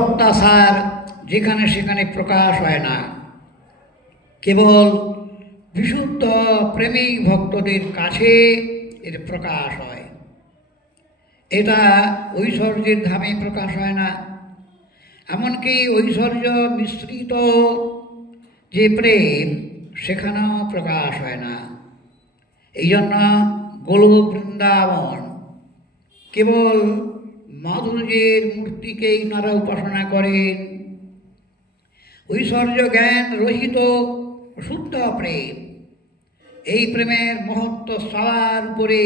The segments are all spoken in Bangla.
অত্যাচার যেখানে সেখানে প্রকাশ হয় না, কেবল বিশুদ্ধ প্রেমিক ভক্তদের কাছে এর প্রকাশ হয়। এটা ঐশ্বর্যের ধামে প্রকাশ হয় না। এমনকি ঐশ্বর্য মিশ্রিত যে প্রেম, সেখানেও প্রকাশ হয় না। এই জন্য গোলক বৃন্দাবন কেবল মাধুর্যের মূর্তিকেই নারা উপাসনা করেন। ঐশ্বর্য জ্ঞান রহিত শুদ্ধ প্রেম, এই প্রেমের মহত্ব সবার উপরে।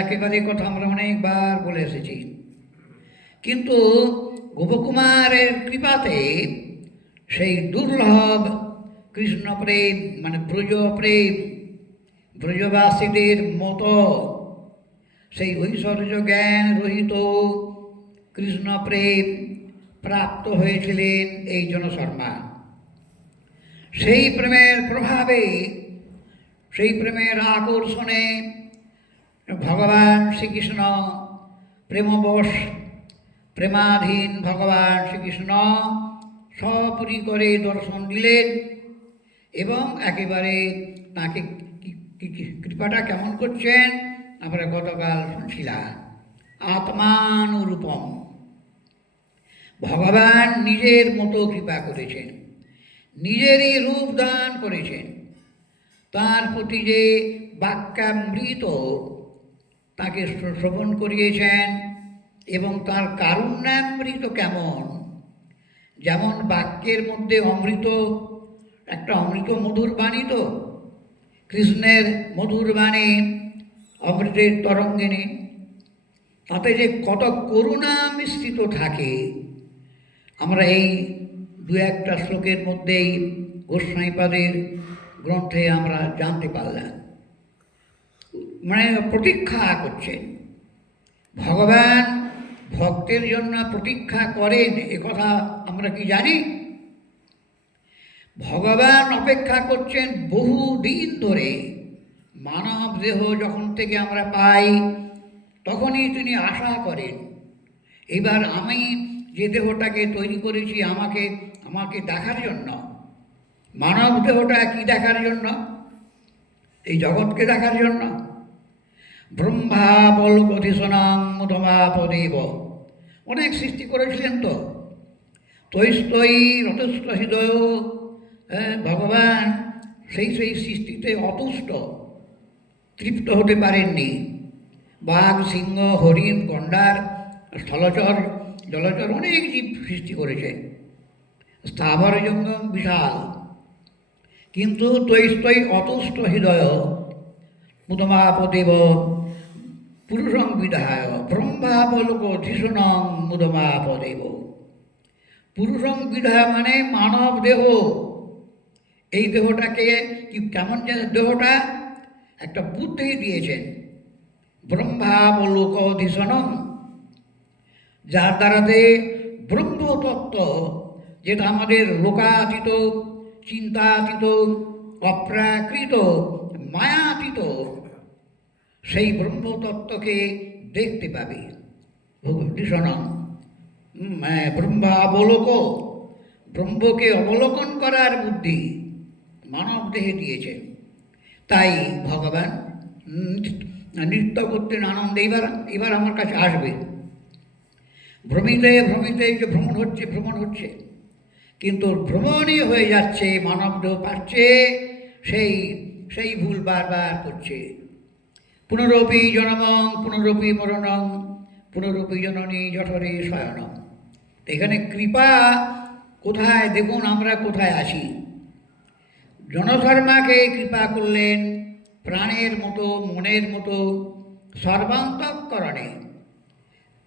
একেবারে কথা আমরা অনেকবার বলে এসেছি। কিন্তু গোপকুমারের কৃপাতে সেই দুর্লভ কৃষ্ণ প্রেম, মানে ব্রজ প্রেম, ব্রজবাসীদের মতো সেই ঐশ্বর্য জ্ঞান রহিত কৃষ্ণ প্রেম প্রাপ্ত হয়েছিলেন এই জনশর্মা। সেই প্রেমের প্রভাবে, সেই প্রেমের আকর্ষণে ভগবান শ্রীকৃষ্ণ প্রেমবশ, প্রেমাধীন ভগবান শ্রীকৃষ্ণ সপরি করে দর্শন দিলেন এবং একেবারে তাকে কৃপাটা কেমন করছেন আমরা গতকাল শুনছিলাম। আত্মানুরূপম, ভগবান নিজের মতো কৃপা করেছেন, নিজেরই রূপ দান করেছেন। তার প্রতি যে বাক্যামৃত তাকে শ্রবণ করিয়েছেন এবং তার কারুণ্যামৃত কেমন, যেমন বাক্যের মধ্যে অমৃত, একটা অমৃত মধুর বাণী, তো কৃষ্ণের মধুর বাণী অমৃতের তরঙ্গিনী, তাতে যে কত করুণা মিশ্রিত থাকে আমরা এই দু একটা শ্লোকের মধ্যেই গোস্বামীপাদের গ্রন্থে আমরা জানতে পারলাম। মানে প্রতীক্ষা করছেন ভগবান, ভক্তের জন্য প্রতীক্ষা করেন, একথা আমরা কি জানি? ভগবান অপেক্ষা করছেন বহু দিন ধরে। মানব দেহ যখন থেকে আমরা পাই তখনই তিনি আশা করেন, এবার আমি যে দেহটাকে তৈরি করেছি আমাকে আমাকে দেখার জন্য। মানব দেহটা কি দেখার জন্য? এই জগৎকে দেখার জন্য। ব্রহ্মা বলগধিসনাং মুদমাপদেব, অনেক সৃষ্টি করেছিলেন তো, তৈস্তৈ রতস্থ হৃদয়, ভগবান সেই সৃষ্টিতে অতুষ্ট, তৃপ্ত হতে পারেননি। বাঘ, সিংহ, হরিণ, গন্ডার, স্থলচর, জলচর অনেক জীব সৃষ্টি করেছে, স্থাবর জঙ্গম বিশাল। কিন্তু তৈস্তৈ অতুষ্ট হৃদয় মুদমাপদেব পুরুষং বিধায় ব্রহ্মাবলোক ধীষণং মুদমাপদেব। পুরুষং বিধায় মানে মানব দেহ। এই দেহটাকে কি কেমন যেন দেহটা একটা বুদ্ধি দিয়েছেন, ব্রহ্মাবলোক ধীষণং, যার দ্বারাতে ব্রহ্মতত্ত্ব, যেটা আমাদের লোকাতীত, চিন্তাতীত, অপ্রাকৃত, মায়াতীত, সেই ব্রহ্মতত্ত্বকে দেখতে পাবে। ভীষণং ব্রহ্মাবলোক, ব্রহ্মকে অবলোকন করার বুদ্ধি মানব দেহে দিয়েছেন। তাই ভগবান নৃত্য করতেন আনন্দে, এবার আমার কাছে আসবে। ভ্রমিতে ভ্রমিতে যে ভ্রমণ হচ্ছে, কিন্তু ভ্রমণই হয়ে যাচ্ছে, মানব দেহ পাচ্ছে সেই ভুল বারবার করছে। পুনরপি জনমং পুনরপি মরণং পুনরপি জননী জঠরে শয়নম। এখানে কৃপা কোথায় দেখুন, আমরা কোথায় আছি। জনধর্মাকে কৃপা করলেন প্রাণের মতো, মনের মতো, সর্বান্তঃকরণে,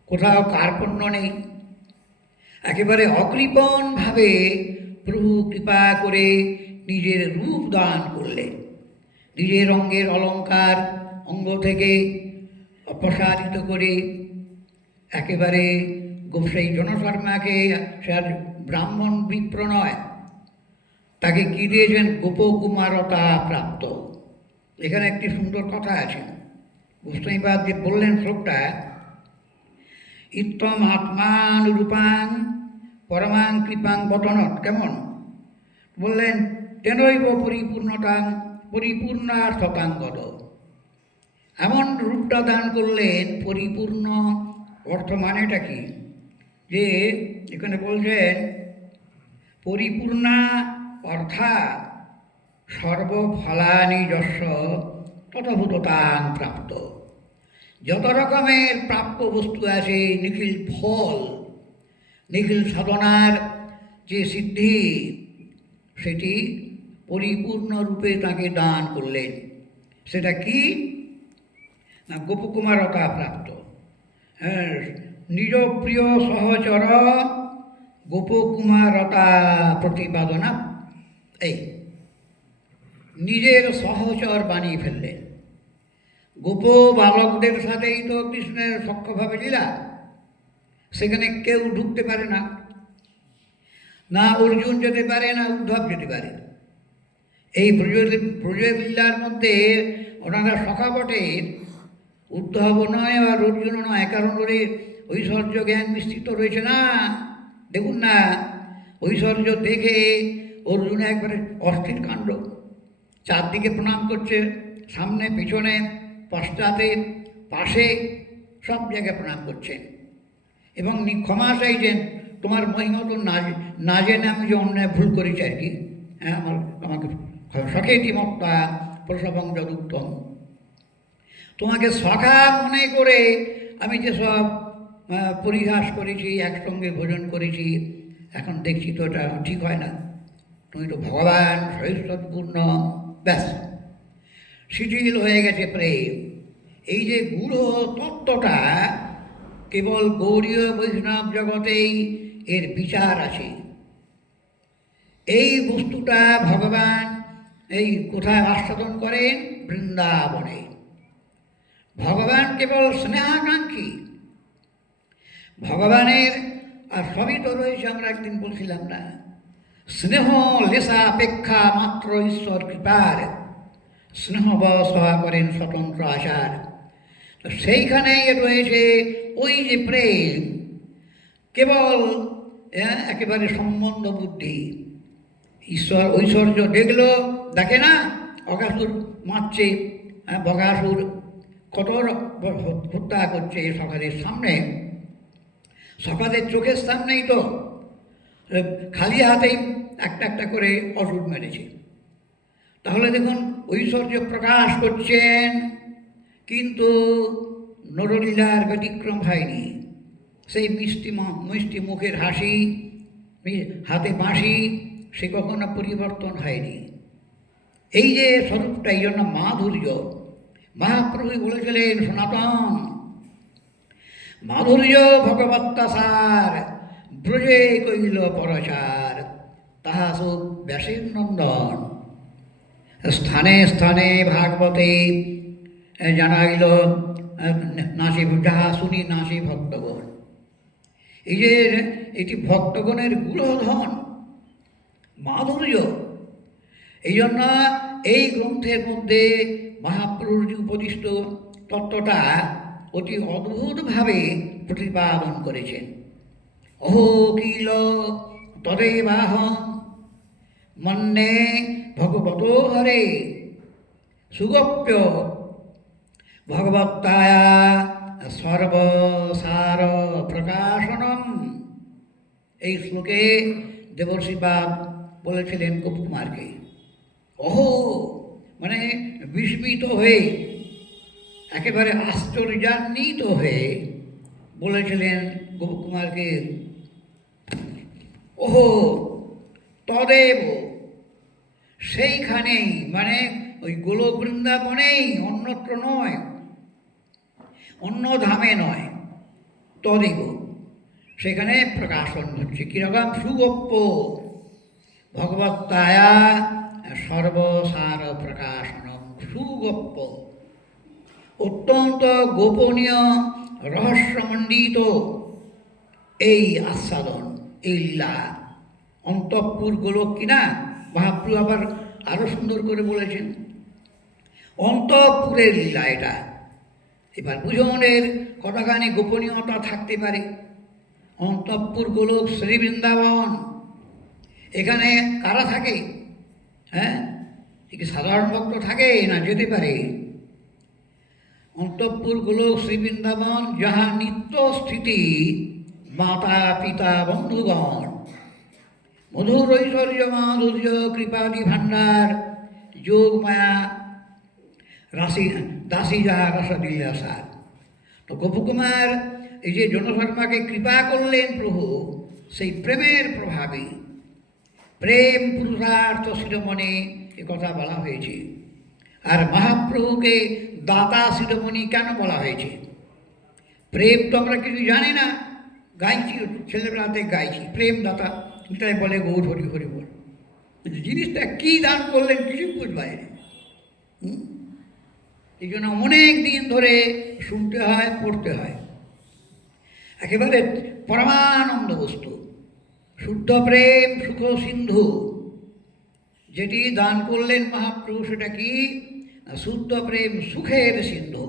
কোথাও কার্পণ্য নেই। একেবারে অকৃপণভাবে প্রভু কৃপা করে নিজের রূপ দান করলেন, নিজের অঙ্গের অলঙ্কার অঙ্গ থেকে অপসারিত করে একেবারে সেই জনশর্মাকে, সে আর ব্রাহ্মণ বিপ্র নয়, তাকে কী দিয়েছেন? গোপকুমারতা প্রাপ্ত। এখানে একটি সুন্দর কথা আছে, গোস্বামীপাদ যে বললেন শ্লোকটা, ইত্তম আত্মান রূপাং পরমাং কৃপাং বটনত। কেমন বললেন? তেনৈব পরিপূর্ণতাং পরিপূর্ণার্থতাঙ্গত। এমন রূপটা দান করলেন পরিপূর্ণ। অর্থ মানেটা কি? যে এখানে বলছেন পরিপূর্ণা অর্থাৎ সর্বফলানি যস্য ততভূততাং প্রাপ্ত। যত রকমের প্রাপ্য বস্তু আছে, নিখিল ফল, নিখিল সাধনার যে সিদ্ধি, সেটি পরিপূর্ণ রূপে তাকে দান করলেন। সেটা কি না? গোপকুমারতা প্রাপ্ত। হ্যাঁ, নিজ প্রিয় সহচর গোপকুমারতা প্রতিপাদনা। এই নিজের সহচর বানিয়ে ফেললেন। গোপ বালকদের সাথেই তো কৃষ্ণের সখ্যভাবে লীলা। সেখানে কেউ ঢুকতে পারে না, না অর্জুন যেতে পারে, না উদ্ধব যেতে পারে। এই ব্রজলীলার মধ্যে ওনারা সখা বটে, উদ্ধব নয় আর অর্জুন নয়, কারণ ওর ঐশ্বর্য জ্ঞান বিস্তৃত রয়েছে না। দেখুন না, ঐশ্বর্য দেখে অর্জুন একবারে অস্থির কাণ্ড, চারদিকে প্রণাম করছে, সামনে পিছনে পশ্চাতে পাশে সব জায়গায় প্রণাম করছেন এবং ক্ষমা চাইছেন। তোমার মহিমা তো না জেনে আমি যে অন্যায় ভুল করেছি আর কি। হ্যাঁ, আমাকে সখেতি মত্তা প্রসবং যদুত্তম। তোমাকে সখা মনে করে আমি যেসব পরিহাস করেছি, একসঙ্গে ভোজন করেছি, এখন দেখছি তো এটা ঠিক হয় না। তুমি তো ভগবান সৈশ্বরপূর্ণ। ব্যাস, শিথিল হয়ে গেছে প্রেম। এই যে গূঢ় তত্ত্বটা কেবল গৌড়ীয় বৈষ্ণব জগতেই এর বিচার আছে। এই বস্তুটা ভগবান এই কোথায় আস্বাদন করেন? বৃন্দাবনে। ভগবান কেবল স্নেহাকাঙ্ক্ষী। ভগবানের আর সবই তো রয়েছে, আমরা একদিন বলছিলাম না, স্নেহ লেশাপেক্ষা মাত্র ঈশ্বর কৃপার, স্নেহ বসা করেন স্বতন্ত্র আচার। তো সেইখানেই রয়েছে ওই যে প্রেম, কেবল একেবারে সম্বন্ধ বুদ্ধি। ঈশ্বর ঐশ্বর্য দেখলো, দেখে না? অগাসুর মারছে, বগাসুর কত হত্যা করছে সকালের সামনে, সকালের চোখের সামনেই তো খালি হাতেই একটা একটা করে অসুর মেরেছে। তাহলে দেখুন, ঐশ্বর্য প্রকাশ করছেন, কিন্তু নরলীলার ব্যতিক্রম হয়নি। সেই মিষ্টি মুখের হাসি, হাতে বাঁশি, সে কখনো পরিবর্তন হয়নি। এই যে স্বরূপটা, এই জন্য মাধুর্য। মহাপ্রভু বলেছিলেন সনাতন মাধুর্য ভগবত্তাসার, ব্রজে কইল পরচার, তাহা সুখ ব্যাসের নন্দন। স্থানে স্থানে ভাগবতে জানাইল নাসি, যাহা শুনি নাসি ভক্তগণ। এই যে এটি ভক্তগণের গূঢ়ধন, মাধুর্য। এই জন্য এই গ্রন্থের মধ্যে মহাপ্রভুর যে উপদিষ্ট তত্ত্বটা অতি অদ্ভুতভাবে প্রতিপাদন করেছেন। অহো কিল তদেবাহং মন্যে ভগবত হরে সুগোপ্য ভগবত্তায়া সর্বসার প্রকাশনম। এই শ্লোকে দেবর্ষিপাদ বলেছিলেন গোপকুমারকে। অহো মানে বিস্মিত হয়ে, একেবারে আশ্চর্যান্বিত হয়ে বলেছিলেন গোপকুমারকে, ওহো তদেব, সেইখানেই, মানে ওই গোলক বৃন্দাবনেই, অন্যত্র নয়, অন্য ধামে নয়, তদেব সেখানে প্রকাশন হচ্ছে। কীরকম? সুগোপ্য ভগবত্তায়া সর্বসার প্রকাশনম। সুগোপ্য, অত্যন্ত গোপনীয়, রহস্যমণ্ডিত এই আস্বাদন, এই লীলা। অন্তঃপুর গোলক কিনা মহাপ্রভু আবার আরও সুন্দর করে বলেছেন, অন্তঃপুরের লীলা এটা। এবার বুঝুন এর কতখানি গোপনীয়তা থাকতে পারে। অন্তঃপুর গোলক শ্রী বৃন্দাবন, এখানে কারা থাকে? হ্যাঁ, কি সাধারণ ভক্ত থাকে না যেতে পারে? অন্তঃপুর গোলক শ্রী বৃন্দাবন, যাহা নিত্য স্থিতি মাতা পিতা বন্ধুগণ, মধুর ঐশ্বর্য মাধুর্য কৃপাদি ভাণ্ডার যোগ মায়া রাশি দাসী যাহা রসদিল্লাসার। তো গোপকুমার এই যে জনশর্মাকে কৃপা করলেন প্রভু, সেই প্রেমের প্রভাবে প্রেম পুরুষার্থ শিরোমণি এ কথা বলা হয়েছে। আর মহাপ্রভুকে দাতা শিরোমণি কেন বলা হয়েছে? প্রেম তো আমরা কিছু জানি না, গাইছি, ছেলেবেলাতে গাইছি প্রেম দাতা, তাই বলে গৌর হরি হরি বল। জিনিসটা কী দান করলেন কিছু বুঝবাই না। এই জন্য অনেক দিন ধরে শুনতে হয়, পড়তে হয়। একেবারে পরমানন্দ বস্তু, শুদ্ধ প্রেম সুখ সিন্ধু যেটি দান করলেন মহাপ্রভু, সেটা কি? শুদ্ধ প্রেম সুখের সিন্ধু।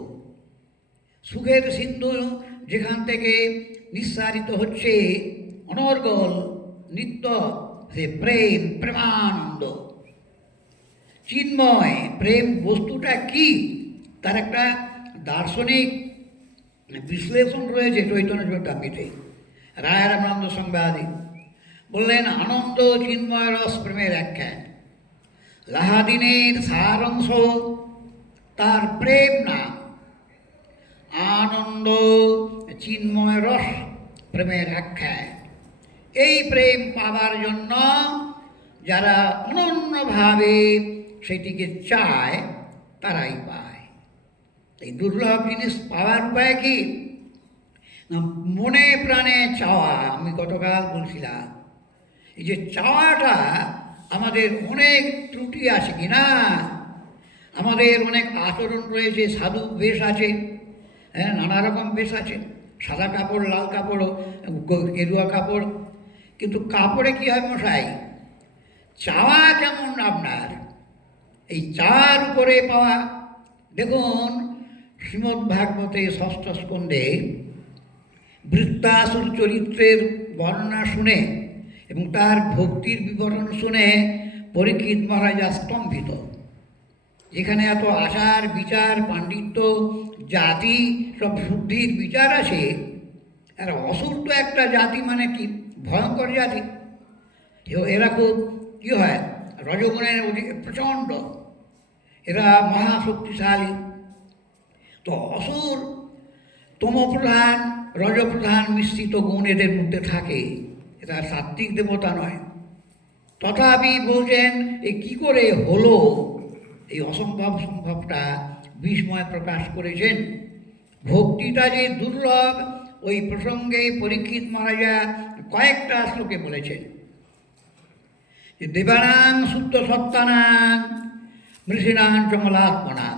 সুখের সিন্ধু যেখান থেকে নিঃসারিত হচ্ছে অনর্গল নিত্য, সে প্রেম প্রেমানন্দ চিন্ময়। প্রেম বস্তুটা কি, তার একটা দার্শনিক বিশ্লেষণ রয়েছে চৈতন্য চরিতামৃতে। রায় রামানন্দ সংবাদে বললেন, আনন্দ চিন্ময় রস প্রেমের আখ্যান। লাহাদিনের সারাংশ তার প্রেম নাম। আনন্দ চিন্ময় রস প্রেমের আখ্যান। এই প্রেম পাবার জন্য যারা অনন্যভাবে সেটিকে চায় তারাই পায়। এই দুর্লভ জিনিস পাওয়ার উপায় কি? মনে প্রাণে চাওয়া। আমি গতকাল বলছিলাম, এই যে চাওয়াটা আমাদের অনেক ত্রুটি আছে কি না? আমাদের অনেক আচরণ রয়েছে, সাধু বেশ আছে, হ্যাঁ, নানা রকম বেশ আছে, সাদা কাপড়, লাল কাপড়, গেরুয়া কাপড়। কিন্তু কাপড়ে কী হয় মশাই? চাওয়া কেমন আপনার? এই চাওয়ার উপরে পাওয়া। দেখুন, শ্রীমদ্ ভাগবতে ষষ্ঠ স্কন্ধে বৃত্তাসুর চরিত্রের বর্ণনা শুনে এবং তার ভক্তির বিবরণ শুনে পরীক্ষিত মহারাজা স্তম্ভিত। যেখানে এত আচার বিচার পাণ্ডিত্য জাতি সব শুদ্ধির বিচার আছে, আর অসুর তো একটা জাতি, মানে কি ভয়ঙ্কর জাতি। এরা খুব কী হয়, রজগুণের প্রচণ্ড, এরা মহাশক্তিশালী। তো অসুর তমপ্রধান রজপ্রধান মিশ্রিত গুণ এদের মধ্যে থাকে, এরা সাত্ত্বিক দেবতা নয়। তথাপি বলছেন, এ কী করে হলো? এই অসম্ভব সম্ভবটা বিস্ময় প্রকাশ করেছেন। ভক্তিটা যে দুর্লভ, ওই প্রসঙ্গে পরীক্ষিত মহারাজা কয়েকটা শ্লোকে বলেছেন যে দেবানাং শুদ্ধ সত্তানাং মৃষিণাং চমলাত্মনাং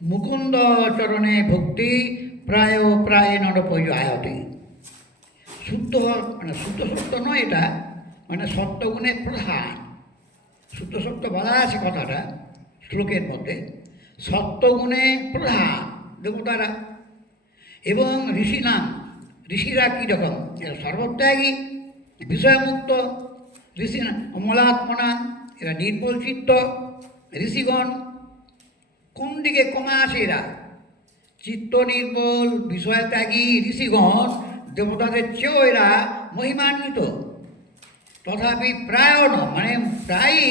মুকুন্দ চরণে ভক্তি প্রায় প্রায় নরপয়ায়তে। শুদ্ধ মানে শুদ্ধ সত্য নয়, এটা মানে সত্যগুণের প্রধান। শুদ্ধ সত্য বলা আছে কথাটা শ্লোকের মধ্যে, সত্যগুণে প্রধান দেবতারা। এবং ঋষি নাম, ঋষিরা কীরকম? এরা সর্বত্যাগী, বিষয়মুক্ত। ঋষি অমলাত্মনা, এরা নির্মল চিত্ত। ঋষিগণ কোন দিকে কমা আছে? এরা চিত্ত নির্মল বিষয়ত্যাগী ঋষিগণ দেবতাদের চেয়েও এরা মহিমান্বিত। তথাপি প্রায় মানে প্রায়ই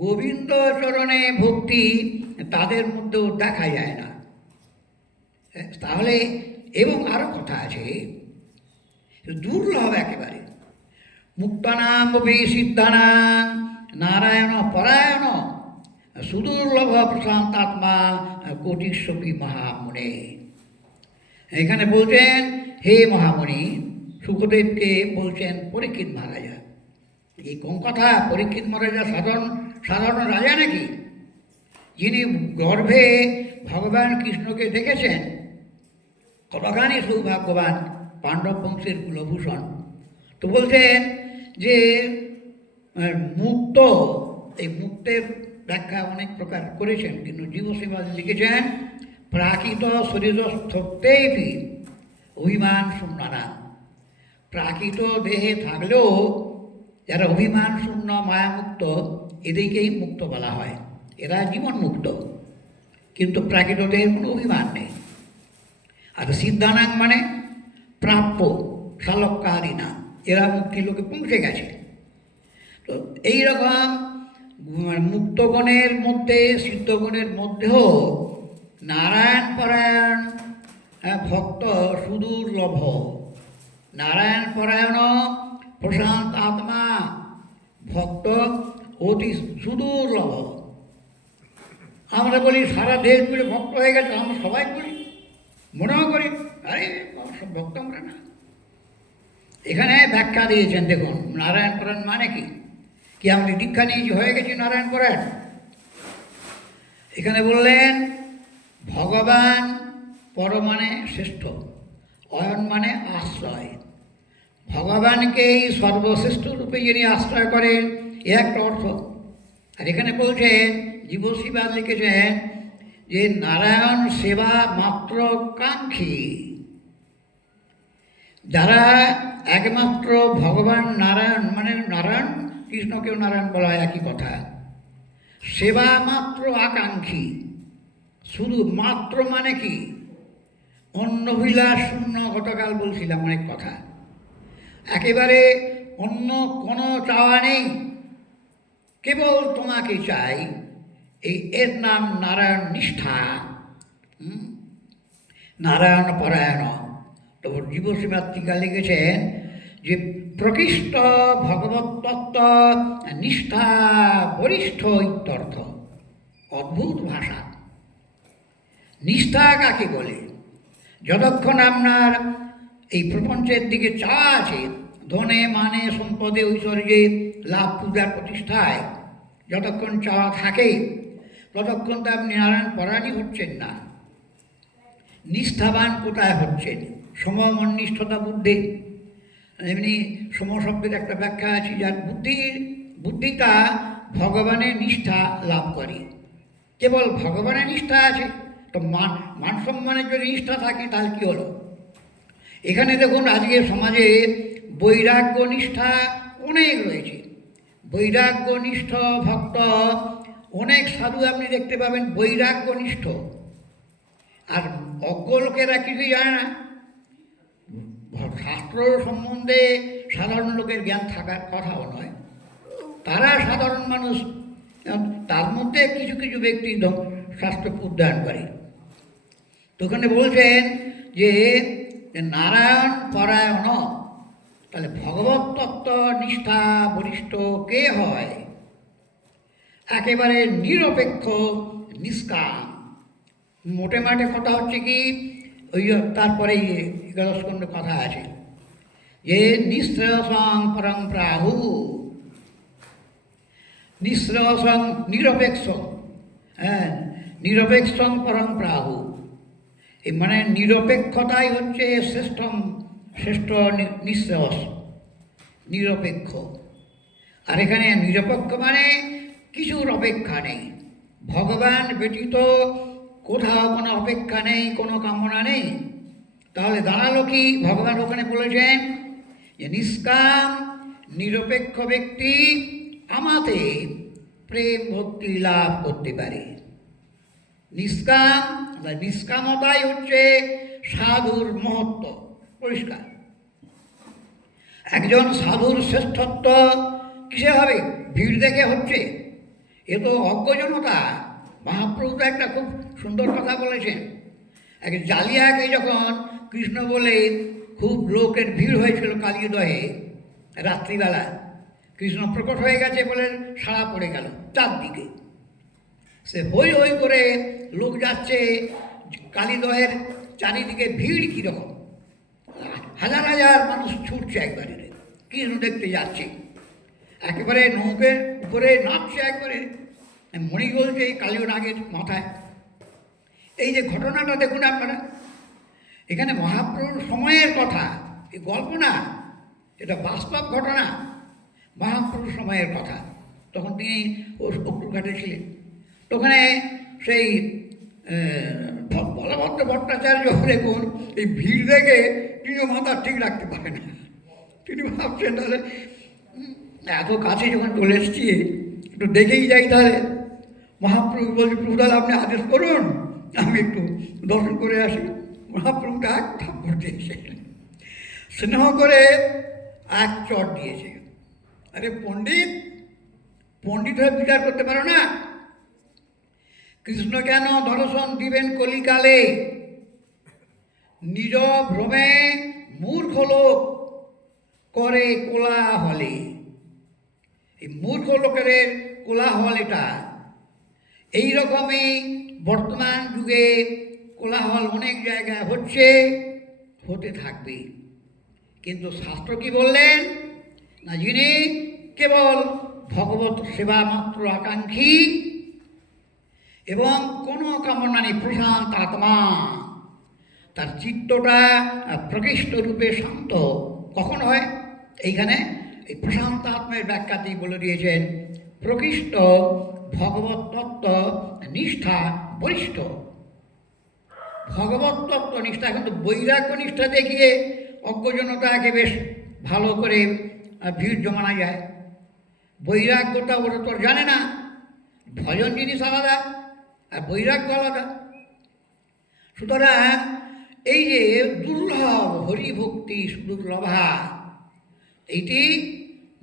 গোবিন্দ চরণে ভক্তি তাদের মধ্যেও দেখা যায় না। তাহলে এবং আরও কথা আছে, দুর্লভ একেবারে। মুক্তানাম সিদ্ধানাং নারায়ণ পরায়ণ সুদুর্লভ প্রশান্তাত্মা কোটিস্বপি মহামুনে। এখানে বলছেন, হে মহামুনি, সুখদেবকে বলছেন পরীক্ষিত মহারাজা। এই কোন কথা? পরীক্ষিত মহারাজা সাধারণ রাজা নাকি, যিনি গর্ভে ভগবান কৃষ্ণকে দেখেছেন? কতখানি সৌভাগ্যবান পাণ্ডব বংশের কুলভূষণ। তো বলছেন যে মুক্ত, এই মুক্তের ব্যাখ্যা অনেক প্রকার করেছেন, কিন্তু জীবসেবা লিখেছেন প্রাকৃত শরীর সত্যেই অভিমান শূন্য না। প্রাকৃত দেহে থাকলেও যারা অভিমান শূন্য মায়ামুক্ত এদেরকেই মুক্ত বলা হয়, এরা জীবন মুক্ত, কিন্তু প্রাকৃত দেহের কোনো অভিমান নেই। আর সিদ্ধানাং মানে প্রাপ্য শালক্কারীনা, এরা মুক্তি লোকে পৌঁছে গেছে। তো এইরকম মুক্তগণের মধ্যে সিদ্ধগণের মধ্যেও নারায়ণ পরায়ণ ভক্ত সুদুর্লভ। নারায়ণ পরায়ণ প্রশান্ত আত্মা ভক্ত অতি সুদুর্লভ। আমরা বলি সারা দেশ জুড়ে ভক্ত হয়ে গেছে, আমরা সবাই বলি, মনেও করি আরে সব ভক্ত আমরা না। এখানে ব্যাখ্যা দিয়েছেন, দেখুন নারায়ণ পরায়ণ মানে কি? কি আমি দীক্ষা নিয়েছি হয়ে গেছি নারায়ণ পরায়ণ? এখানে বললেন ভগবান পর মানে শ্রেষ্ঠ, অয়ন মানে আশ্রয়। ভগবানকেই সর্বশ্রেষ্ঠ রূপে যিনি আশ্রয় করেন এ একটা অর্থ। আর এখানে বলছেন জীবশিবাদ লিখেছেন যে নারায়ণ সেবা মাত্র কাঙ্ক্ষী, যারা একমাত্র ভগবান নারায়ণ মানে নারায়ণ কৃষ্ণকেও নারায়ণ বলা হয় একই কথা, সেবা মাত্র আকাঙ্ক্ষী। শুধু মাত্র মানে কি? অন্নভিলাষ শূন্য, গতকাল বলছিলাম অনেক কথা, একেবারে অন্য কোনো চাওয়া নেই, কেবল তোমাকে চাই, এর নাম নারায়ণ নিষ্ঠা, নারায়ণ পরায়ণ। তো জীবশিবাত্রিকা লিখেছেন যে প্রকৃষ্ট ভগবত তত্ত্ব নিষ্ঠা বরিষ্ঠ ইত্যর্থ। অদ্ভুত ভাষা। নিষ্ঠা কাকে বলে? যতক্ষণ আপনার এই প্রপঞ্চের দিকে চাওয়া আছে, ধনে মানে সম্পদে ঐশ্বর্যে লাভ পূজার প্রতিষ্ঠায় যতক্ষণ চাওয়া থাকে ততক্ষণ তো আপনি নারায়ণ পরায়ণই হচ্ছেন না। নিষ্ঠাবান কোথায় হচ্ছেন? সমমনিষ্ঠতা বুদ্ধি। এমনি সমশব্দের একটা ব্যাখ্যা আছে, যার বুদ্ধিটা ভগবানের নিষ্ঠা লাভ করে। কেবল ভগবানের নিষ্ঠা আছে, তো মান সম্মানের যদি নিষ্ঠা থাকে তাহলে কী হলো? এখানে দেখুন আজকে সমাজে বৈরাগ্য নিষ্ঠা অনেক রয়েছে। বৈরাগ্যনিষ্ঠ ভক্ত অনেক সাধু আপনি দেখতে পাবেন বৈরাগ্যনিষ্ঠ, আর অজ্ঞ লোকেরা কিছুই জানে না। শাস্ত্র সম্বন্ধে সাধারণ লোকের জ্ঞান থাকার কথাও নয়, তারা সাধারণ মানুষ, তার মধ্যে কিছু কিছু ব্যক্তি শাস্ত্র উদ্যায়ন করে। তো ওখানে বলছেন যে নারায়ণ পরায়ণ, তাহলে ভগবত তত্ত্ব নিষ্ঠা বরিষ্ঠ কে হয়? একেবারে নিরপেক্ষ নিষ্কাম। মোটে মাঠে কথা হচ্ছে কি, ওই তারপরে 11 স্কন্ধে কথা আছে যে নিঃশ্রেয়সং পরং প্রাহু, নিঃশ্রেয়সং নিরপেক্ষ, হ্যাঁ নিরপেক্ষং পরং প্রাহু। এই মানে নিরপেক্ষতাই হচ্ছে শ্রেষ্ঠ নিঃশ্রেয়স, নিরপেক্ষ। আর এখানে নিরপেক্ষ মানে কিছুর অপেক্ষা নেই, ভগবান ব্যতীত কোথাও কোনো অপেক্ষা নেই, কোনো কামনা নেই। তাহলে দাঁড়ালো কি? ভগবান ওখানে বলেছেন যে নিষ্কাম নিরপেক্ষ ব্যক্তি আমাতে প্রেম ভক্তি লাভ করতে পারে। নিষ্কামতাই হচ্ছে সাধুর মহত্ব, পরিষ্কার। একজন সাধুর শ্রেষ্ঠত্ব কিসে হবে? ভিড় দেখে হচ্ছে? এ তো অজ্ঞজনতা। মহাপ্রভু তো একটা খুব সুন্দর কথা বলেছেন। এক জালিয়াকে যখন কৃষ্ণ বলে খুব লোকের ভিড় হয়েছিল কালিদহে রাত্রিবেলা, কৃষ্ণ প্রকট হয়ে গেছে বলে সাড়া পড়ে গেল চারদিকে। সে হই হই করে লোক যাচ্ছে, কালিদহের চারিদিকে ভিড় কীরকম, হাজার হাজার মানুষ ছুটছে একবারে, কৃষ্ণ দেখতে যাচ্ছে, একেবারে নৌকের উপরে নাচছে, একবারে মণি বলছে এই কালীয় নাগের মাথায়। এই যে ঘটনাটা দেখুন আপনারা, এখানে মহাপ্রভুর সময়ের কথা, এই গল্প না, এটা বাস্তব ঘটনা, মহাপ্রভুর সময়ের কথা। তখন তিনি অক্রুরঘাটে ছিলেন। তো ওখানে সেই বলা বলভদ্র ভট্টাচার্য দেখুন এই ভিড় দেখে তিনিও মাথা ঠিক রাখতে পারে না। তিনি ভাবছেন তাহলে এত কাছে যখন চলে এসছি একটু দেখেই যাই তাহলে। মহাপ্রভু বলছি, প্রভু তাহলে আপনি আদেশ করুন, আমি একটু দর্শন করে আসি। মহাপ্রভুটা এক থাপ্পড় দিয়েছে, স্নেহ করে এক চট দিয়েছে। আরে পণ্ডিত, পণ্ডিত হয়ে বিচার করতে পারো না? কৃষ্ণ কেন দর্শন দিবেন কলিকালে? নিজ ভ্রমে মূর্খ লোক করে কোলাহলে। এই মূর্খ লোকেদের কোলাহল এটা। এইরকমই বর্তমান যুগে কোলাহল অনেক জায়গায় হচ্ছে, হতে থাকবে। কিন্তু শাস্ত্র কি বললেন না, যিনি কেবল ভগবত সেবা মাত্র আকাঙ্ক্ষী এবং কোনো কামনা নেই, প্রশান্ত আত্মা, তার চিত্তটা প্রকৃষ্ট রূপে শান্ত কখন হয়? এইখানে এই প্রশান্ত আত্মের ব্যাখ্যাতেই বলে দিয়েছেন, প্রকৃষ্ট ভগবত তত্ত্ব নিষ্ঠা বরিষ্ঠ। ভগবত তত্ত্ব নিষ্ঠা, কিন্তু বৈরাগ্য নিষ্ঠা দেখিয়ে অজ্ঞজনতাকে বেশ ভালো করে ভিড় জমানো যায়। বৈরাগ্যটা ওরা তো জানে না, ভজন জিনিস আলাদা আর বৈরাগ্য আলাদা। সুতরাং এই যে দুর্লভ হরিভক্তি সুদুর্লভা, এইটি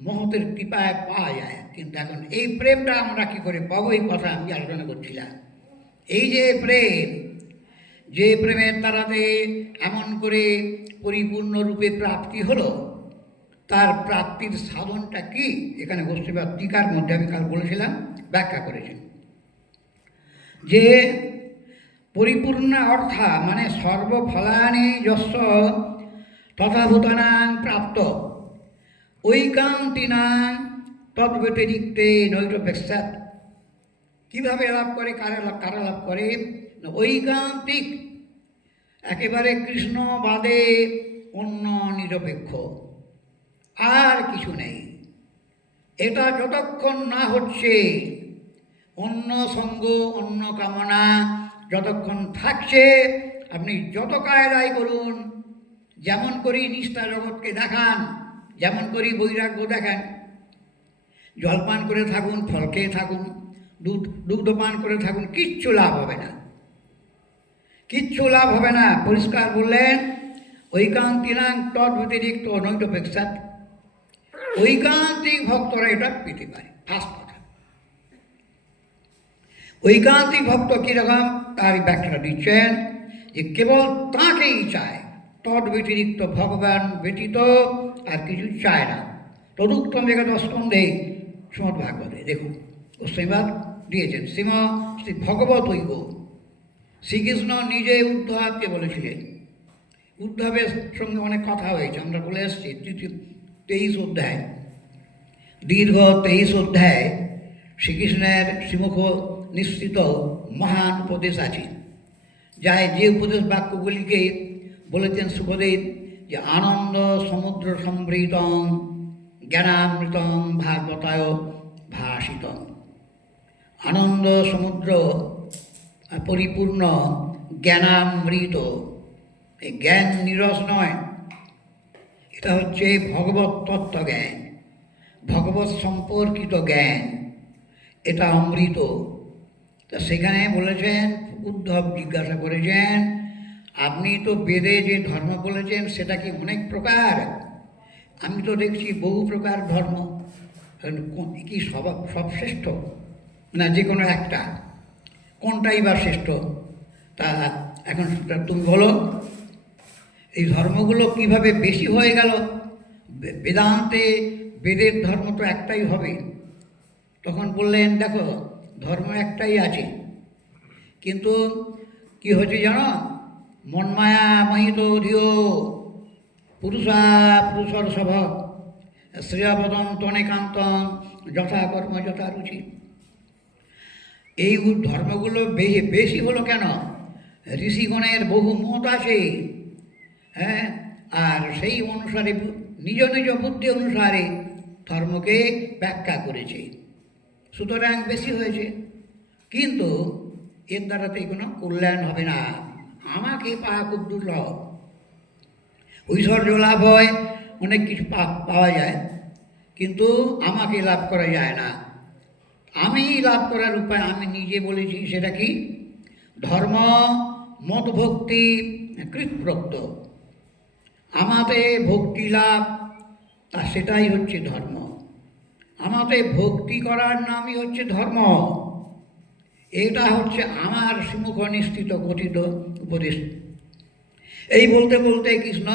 মহতের কৃপায় পাওয়া যায়। কিন্তু এখন এই প্রেমটা আমরা কী করে পাবো, এই কথা আমি আলোচনা করছিলাম। এই যে প্রেম, যে প্রেমের দ্বারাতে এমন করে পরিপূর্ণরূপে প্রাপ্তি হলো, তার প্রাপ্তির সাধনটা কি? এখানে গোষ্ঠীবাদ টিকার মধ্যে আমি কাল বলেছিলাম, ব্যাখ্যা করেছেন যে পরিপূর্ণ অর্থা মানে সর্বফলানি যস্য তথাভূতানাং প্রাপ্ত ঐকান্তিনাং তদ্ব্যতিরিক্তে নৈরপেক্ষাৎ। কীভাবে লাভ করে, কারা লাভ করে? ঐকান্তিক, একেবারে কৃষ্ণ বাদে অন্য নিরপেক্ষ, আর কিছু নেই। এটা যতক্ষণ না হচ্ছে, অন্য সঙ্গ অন্য কামনা যতক্ষণ থাকছে, আপনি যত কায়দায় করুন, যেমন করেই নিষ্ঠা জগৎকে দেখান, যেমন করেই বৈরাগ্য দেখান, জলপান করে থাকুন, ফল খেয়ে থাকুন, দুগ্ধপান করে থাকুন, কিচ্ছু লাভ হবে না, কিচ্ছু লাভ হবে না। পরিষ্কার বললেন, ঐকান্তিনাং তদ্ব্যতিরিক্ত নৈরপেক্ষাৎ। ঐকান্তিক ভক্তরা এটা পেতে পারে, ফার্স্ট কথা। ঐকান্তিক ভক্ত কীরকম, তার ব্যাখ্যা দিচ্ছেন যে কেবল তাঁকেই চায়, তদ ব্যতিরিক্ত ভগবান ব্যতীত আর কিছু চায় না। তদুত্তম একাদস্কন্ধে শ্রীমদ্ ভাগবতে দেখুন গোস্বামীবাদ দিয়েছেন, শ্রী ভগবত ঐক্য। শ্রীকৃষ্ণ নিজে উদ্ধবকে বলেছিলেন, উদ্ধবের সঙ্গে অনেক কথা হয়েছে, আমরা বলে এসছি 23 অধ্যায়, দীর্ঘ 23 অধ্যায় শ্রীকৃষ্ণের শ্রীমুখ নিঃসৃত মহান উপদেশ আছে, যাই যে উপদেশ বাক্যগুলিকে বলেছেন সুখদেব যে আনন্দ সমুদ্র সমৃতং জ্ঞানামৃতং ভাগবতায় ভাষিতং। আনন্দ সমুদ্র পরিপূর্ণ জ্ঞানামৃত, এই জ্ঞান নিরস নয়, এটা হচ্ছে ভগবত তত্ত্ব জ্ঞান, ভগবত সম্পর্কিত জ্ঞান, এটা অমৃত। তা সেখানে বলেছেন, উদ্ধব জিজ্ঞাসা করেছেন, আপনি তো বেদে যে ধর্ম বলেছেন সেটা কি অনেক প্রকার? আমি তো দেখছি বহু প্রকার ধর্ম, কি সব শ্রেষ্ঠ না যে কোনো একটা? কোনটাই বা শ্রেষ্ঠ? তা এখন তুমি বলো, এই ধর্মগুলো কিভাবে বেশি হয়ে গেল? বেদান্তে বেদের ধর্ম তো একটাই হবে। তখন বললেন, দেখো ধর্ম একটাই আছে, কিন্তু কি হচ্ছে জানো, মন্মায়া মহিত ধিও পুরুষা পুরুষর স্বভাব শ্রেয়াবদন তনেকান্তন যথা কর্ম যথা রুচি। এই ধর্মগুলো বেশি হলো কেন? ঋষিগণের বহু মত আছে, হ্যাঁ, আর সেই অনুসারে নিজ নিজ বুদ্ধি অনুসারে ধর্মকে ব্যাখ্যা করেছে, সুতরাং বেশি হয়েছে। কিন্তু এর দ্বারাতে কোনো কল্যাণ হবে না, আমাকে পাওয়া খুব দুর্লভ। ঐশ্বর্য লাভ হয়, অনেক কিছু পাওয়া যায়, কিন্তু আমাকে লাভ করা যায় না। আমি লাভ করার উপায় আমি নিজে বলেছি, সেটা কি? ধর্ম মত ভক্তি কৃতপ্রক্ত। আমাতে ভক্তি লাভ, তা সেটাই হচ্ছে ধর্ম। আমাতে ভক্তি করার নামই হচ্ছে ধর্ম। এটা হচ্ছে আমার সুমুখ নিশ্চিত গঠিত উপদেশ। এই বলতে বলতে কৃষ্ণ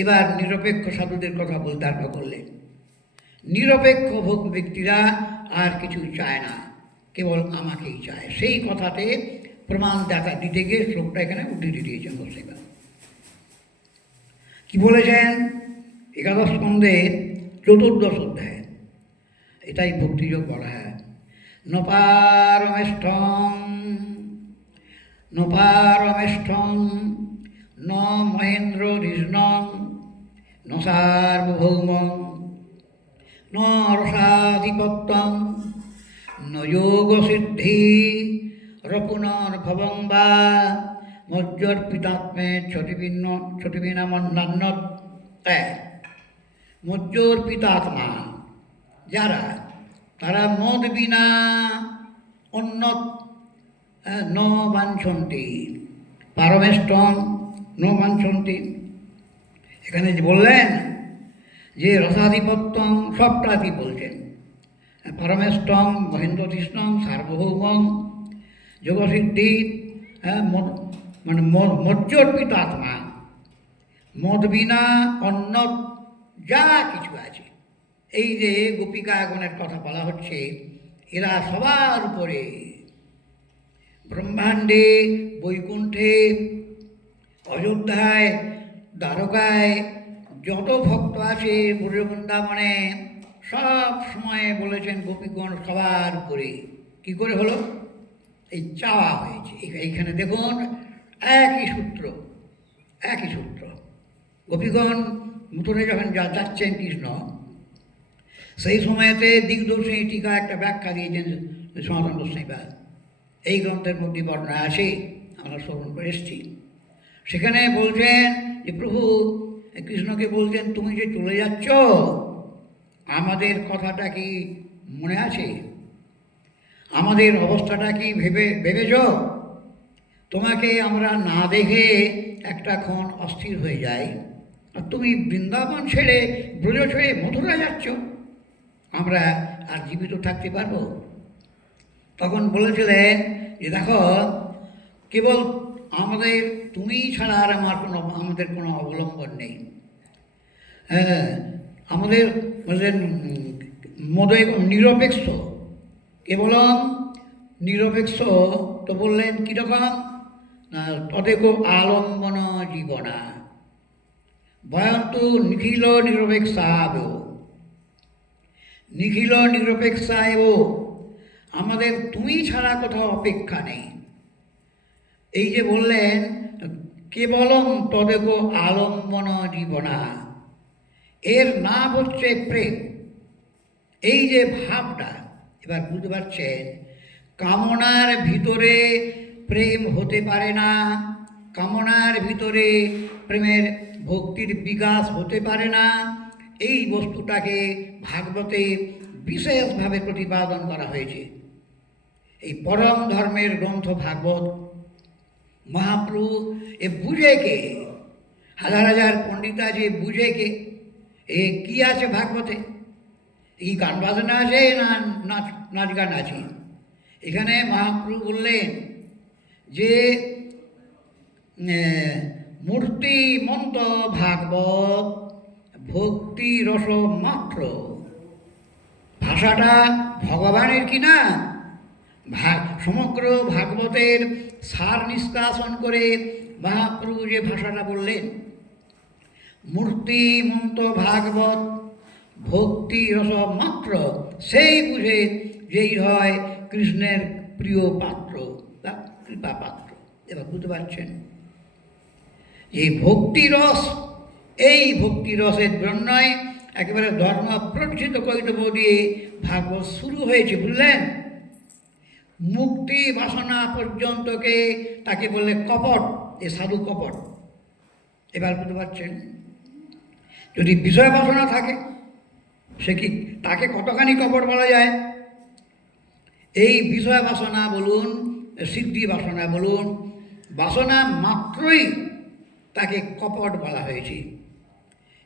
এবার নিরপেক্ষ সাধুদের কথা বলতে আরম্ভ করলেন। নিরপেক্ষ ব্যক্তিরা আর কিছু চায় না, কেবল আমাকেই চায়। সেই কথাতে প্রমাণ দেখা দিতে গিয়ে শ্লোকটা এখানে উদ্ধৃতি দিয়েছেন গোস্বামী। কি বলেছেন? একাদশ স্কন্ধের 14 অধ্যায়, এটাই ভক্তিযোগ বলা হয়। নপারমেষ্ঠং নপারমেষ্ঠং ন মহেন্দ্র ঋষ্ণং ন সার্বভৌমং ন রসাধিপত্যং ন যোগসিদ্ধি রপুনর্ভবং বা মজ্জর্পিতাত্মে ছোটিবিনামন্নান্ন। মজ্জর্পিতাত্মা যারা, তারা মদ বিনা অন্য ন বাঞ্ছন্তি, পারমেষ্টং ন বাঞ্ছন্তি। এখানে যে বললেন যে রসাধিপত্যং, সবটাই বলছেন। পারমেষ্টং মহেন্দ্র কৃষ্ণং সার্বভৌমং যোগসিদ্ধি, মানে মজ্জর্পিত আত্মা, মদ বিনা অন্য যা কিছু আছে। এই যে গোপিকাগণের কথা বলা হচ্ছে, এরা সবার উপরে, ব্রহ্মাণ্ডে, বৈকুণ্ঠে, অযোধ্যায়, দ্বারকায় যত ভক্ত আছে, ব্রজ বৃন্দাবনে, সব সময় বলেছেন গোপীগণ সবার উপরে। কি করে হলো? এই চাওয়া হয়েছে। এইখানে দেখুন একই সূত্র, একই সূত্র। গোপীগণ মথুরায় যখন যাচ্ছেন কৃষ্ণ, সেই সময়তে দিগদর্শনী টিকা একটা ব্যাখ্যা দিয়েছেন সনাতন গোস্বামীপাদ। এই গ্রন্থের মধ্যে বর্ণনা আছে, আমরা শ্রবণ করে এসেছি। সেখানে বলছেন যে প্রভু কৃষ্ণকে বলছেন, তুমি যে চলে যাচ্ছ, আমাদের কথাটা কি মনে আছে? আমাদের অবস্থাটা কি ভেবেছ? তোমাকে আমরা না দেখে একটা ক্ষণ অস্থির হয়ে যাই, আর তুমি বৃন্দাবন ছেড়ে, ব্রজ ছেড়ে মথুরা যাচ্ছ, আমরা আর জীবিত থাকতে পারবো? তখন বলেছিলেন যে দেখো, কেবল আমাদের তুমি ছাড়া আর আমাদের কোনো অবলম্বন নেই। হ্যাঁ, আমাদের মদে নিরপেক্ষ, কেবল নিরপেক্ষ। তো বললেন কীরকম? না, তদেক আলম্বন জীবনা বয়ন্তু নিখিল নিরপেক্ষাব, নিখিল নিরপেক্ষাব। আমাদের তুমি ছাড়া কোথাও অপেক্ষা নেই। এই যে বললেন কেবলম তদেক আলম্বন জীবনা, এর নাম হচ্ছে প্রেম। এই যে ভাবটা, এবার বুঝতে পারছেন, কামনার ভিতরে প্রেম হতে পারে না, কামনার ভিতরে প্রেমের ভক্তির বিকাশ হতে পারে না। এই বস্তুটাকে ভাগবতে বিশেষভাবে প্রতিপাদন করা হয়েছে। এই পরম ধর্মের গ্রন্থ ভাগবত, মহাপ্রভু এ বুঝে কে, হাজার হাজার পণ্ডিত আছে, বুঝে কে? এ কি আছে ভাগবতে? এই গান বাজনা আছে না নাচ গান আছে? এখানে মহাপ্রভু বললেন যে মূর্তি মন্ত্র ভাগবত ভক্তি রস মাত্র। ভাষাটা ভগবানের কি না? সমগ্র ভাগবতের সার নিষ্কাশন করে মহাপ্রভু যে ভাষাটা বললেন, মূর্তি মন্ত্র ভাগবত ভক্তি রস মাত্র, সেই বুঝে যেই হয় কৃষ্ণের প্রিয় পাত্র বা কৃপা পাত্র। এবার বুঝতে পারছেন এই ভক্তিরস, এই ভক্তিরসের জন্যই একেবারে ধর্ম প্রচ্ছিত কৈতব দিয়ে ভাগবত শুরু হয়েছে, বুঝলেন? মুক্তি বাসনা পর্যন্তকে তাকে বললে কপট, এ সাধু কপট। এবার বুঝতে পারছেন, যদি বিষয় বাসনা থাকে সে কি তাকে কতখানি কপট বলা যায়? এই বিষয় বাসনা বলুন, সিদ্ধি বাসনা বলুন, বাসনা মাত্রই তাকে কপট বলা হয়েছে।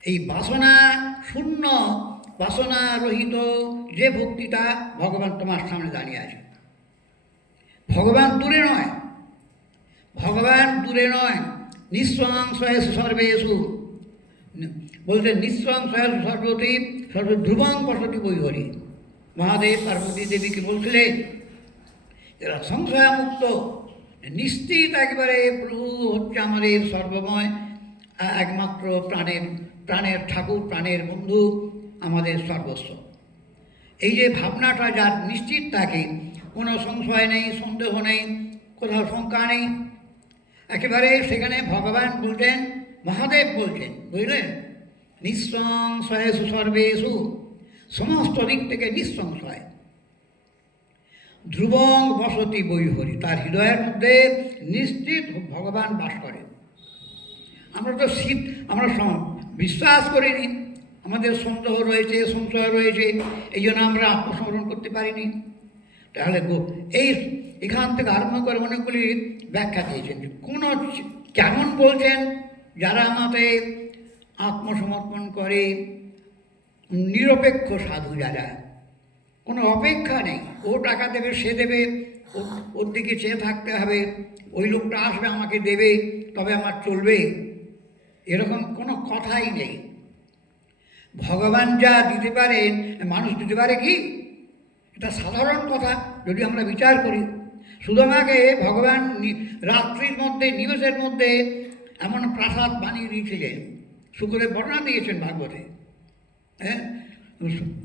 এই বাসনা শূন্য, বাসনা রহিত যে ভক্তিটা, ভগবান তোমার সামনে দাঁড়িয়ে আছে। ভগবান দূরে নয়, ভগবান দূরে নয়। নিঃসংশয়েষু সর্বেষু বলছেন, নিঃসংশয়েষু সর্বতি সর্বধ্রুবং বসতি বৈহরি। মহাদেব পার্বতী দেবীকে বলছিলেন এরা সংশয়মুক্ত, নিশ্চিত একেবারে প্রভু হচ্ছে আমাদের সর্বময়, একমাত্র প্রাণের ঠাকুর, প্রাণের বন্ধু, আমাদের সর্বস্ব। এই যে ভাবনাটা যার নিশ্চিত থাকে, কোনো সংশয় নেই, সন্দেহ নেই, কোথাও শঙ্কা নেই, একেবারে সেখানে ভগবান বলছেন, মহাদেব বলছেন, বুঝলেন, নিঃসংশয়েষু সর্বেষু, সমস্ত দিক থেকে নিঃসংশয়। ধ্রুবং বসতি বৈহরি, তার হৃদয়ের মধ্যে নিশ্চিত ভগবান বাস করে। আমরা তো আমরা বিশ্বাস করিনি, আমাদের সন্দেহ রয়েছে, সংশয় রয়েছে, এই জন্য আমরা আত্মসমরণ করতে পারিনি। তাহলে এখান থেকে আরম্ভ করে অনেকগুলি ব্যাখ্যা দিয়েছেন, কোনো কেমন বলছেন, যারা আমাদের আত্মসমর্পণ করে, নিরপেক্ষ সাধু যারা, কোনো অপেক্ষা নেই, ও টাকা দেবে, সে দেবে, ওর দিকে চেয়ে থাকতে হবে, ওই লোকটা আসবে আমাকে দেবে তবে আমার চলবে, এরকম কোনো কথাই নেই। ভগবান যা দিতে পারেন মানুষ দিতে পারে কি? এটা সাধারণ কথা যদি আমরা বিচার করি। সুদামাকে ভগবান রাত্রির মধ্যে, নিমেষের মধ্যে এমন প্রাসাদ বানিয়ে দিয়েছিলেন, শুকরে বর্ণনা দিয়েছেন ভাগবতে। হ্যাঁ,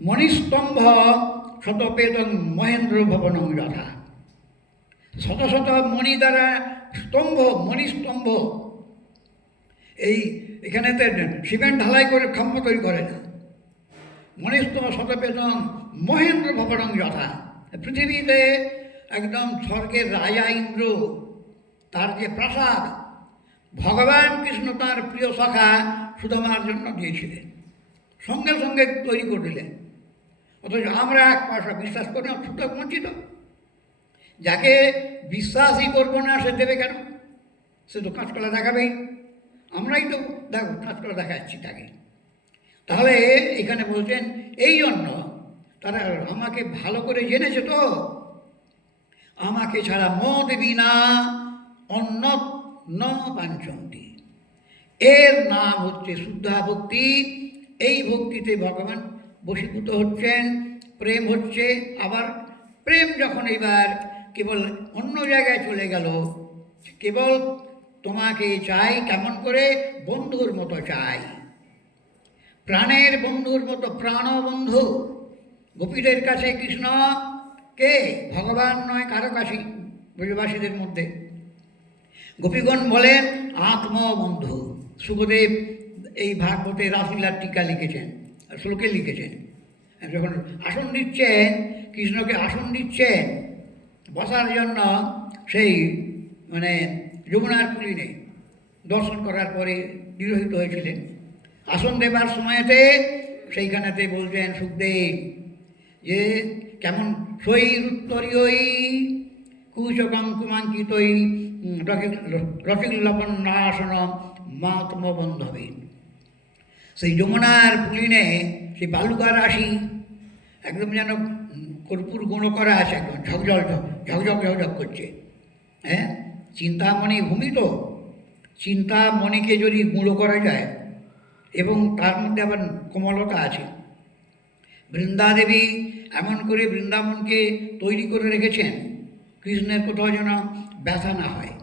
মণিস্তম্ভ শতপেতং মহেন্দ্র ভবনং যথা, শত শত মণি দ্বারা স্তম্ভ, মণিস্তম্ভ। এখানে তো সিমেন্ট ঢালাই করে খাম্ব তৈরি করে না। মণিস্তম্ভ শতপেতং মহেন্দ্র ভবনং যথা, পৃথিবীতে একদম স্বর্গের রাজা ইন্দ্র, তার যে প্রাসাদ ভগবান কৃষ্ণ তার প্রিয় সখা সুদামার জন্য দিয়েছিলেন, সঙ্গে সঙ্গে তৈরি করে দিলেন। অথচ আমরা এক পয়সা বিশ্বাস করি না, সুতরাং বঞ্চিত। যাকে বিশ্বাসই করবো না সে দেবে কেন? সে তো কাঁচকলা দেখাবেই, আমরাই তো দেখো কাঁচকলা দেখাচ্ছি তাকে। তাহলে এখানে বলছেন এই জন্য তারা আমাকে ভালো করে জেনেছে, তো আমাকে ছাড়া মদ বিনা অন্য ন বাঞ্ছন্তি, এর নাম হচ্ছে শুদ্ধা ভক্তি। এই ভক্তিতে ভগবান বশীভূত হচ্ছেন, প্রেম হচ্ছে। আবার প্রেম যখন এবার কেবল অন্য জায়গায় চলে গেল, কেবল তোমাকে চাই কেমন করে? বন্ধুর মতো চাই, প্রাণের বন্ধুর মতো, প্রাণবন্ধু। গোপীদের কাছে কৃষ্ণ কে? ভগবান নয় কারো কাছে, ব্রজবাসীদের মধ্যে গোপীগণ বলেন আত্মবন্ধু। সুখদেব এই ভাগবতে রাসলীলার টিকা লিখেছেন, শ্লোকে লিখেছেন। যখন আসন দিচ্ছেন, কৃষ্ণকে আসন দিচ্ছেন বসার জন্য, সেই যমুনার কুলিনে দর্শন করার পরে বিরহিত হয়েছিলেন। আসন দেবার সময়তে সেইখানেতে বলছেন সুখদেব যে কেমন সৈরুত্তরীয়ই কুচকং কুমাঙ্কিতই রসিকলপন্নাসন মাতমবন্ধবে। সেই যমুনার পুলিনে সেই বালুকা রাশি একদম যেন কর্পূর গুঁড়ো করা আছে, একদম ঝকঝক ঝকঝক ঝকঝক করছে। হ্যাঁ, চিন্তামণি ভূমি, তো চিন্তামণিকে যদি গুঁড়ো করা যায় এবং তার মধ্যে আবার কোমলতা আছে। বৃন্দাদেবী এমন করে বৃন্দাবনকে তৈরি করে রেখেছেন কৃষ্ণের কোথাও যেন ব্যথা না হয়।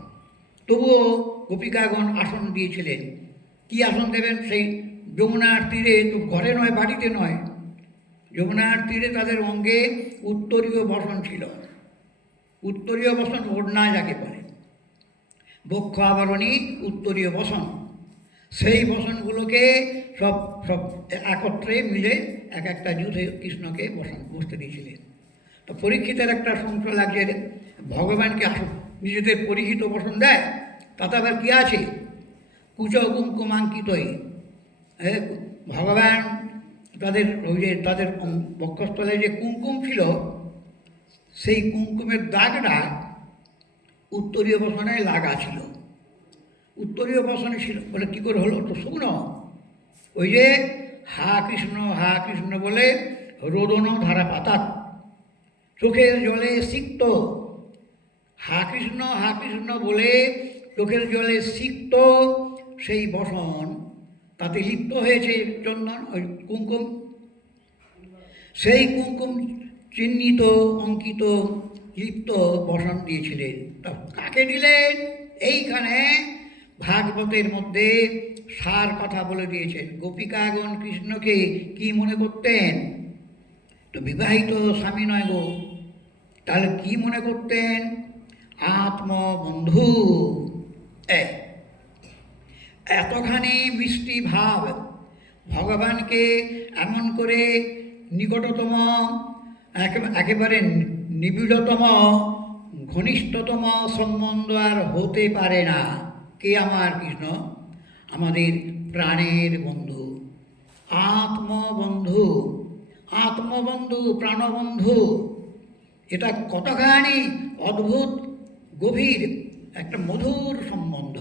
তবুও গোপিকাগণ আসন দিয়েছিলেন। কি আসন দেবেন? সেই যমুনার তীরে, তো ঘরে নয়, বাড়িতে নয়, যমুনার তীরে তাদের অঙ্গে উত্তরীয় বসন ছিল। উত্তরীয় বসন ওড়না যাকে বলে, বক্ষ আবরণী উত্তরীয় বসন। সেই বসনগুলোকে সব সব একত্রে মিলে এক একটা যুদ্ধে কৃষ্ণকে বসতে দিয়েছিলেন। তো পরীক্ষিতের একটা সংশয় লাগছে, ভগবানকে নিজেদের পরীক্ষিত বসন দেয়, তাতে আবার কী আছে? কুচ কুঙ্কুমাঙ্কিতই, ভগবান তাদের ওই যে তাদের বক্ষস্থলে যে কুঙ্কুম ছিল, সেই কুঙ্কুমের দাগটা উত্তরীয় বসনে লাগা ছিল, উত্তরীয় বসনে ছিল বলে কী করে হলো? তো শুকনো, ওই যে হা কৃষ্ণ বলে রোদন ধারা পাতাত, চোখের জলে সিক্ত, হা কৃষ্ণ বলে চোখের জলে সিক্ত সেই বসন, তাতে লিপ্ত হয়েছে চন্দন, ওই কুঙ্কুম। সেই কুঙ্কুম চিহ্নিত, অঙ্কিত, লিপ্ত বসন দিয়েছিলেন। তা কাকে দিলেন? এইখানে ভাগবতের মধ্যে সার কথা বলে দিয়েছেন। গোপিকাগণ কৃষ্ণকে কি মনে করতেন? তো বিবাহিত স্বামী নয় গো, তাহলে কি মনে করতেন? আত্মবন্ধু। এতখানি মিষ্টি ভাব, ভগবানকে এমন করে নিকটতম, একেবারে নিবিড়তম, ঘনিষ্ঠতম সম্বন্ধ আর হতে পারে না। কে আমার কৃষ্ণ? আমাদের প্রাণের বন্ধু, আত্মবন্ধু, আত্মবন্ধু, প্রাণবন্ধু। এটা কতখানি অদ্ভুত, গভীর, একটা মধুর সম্বন্ধ।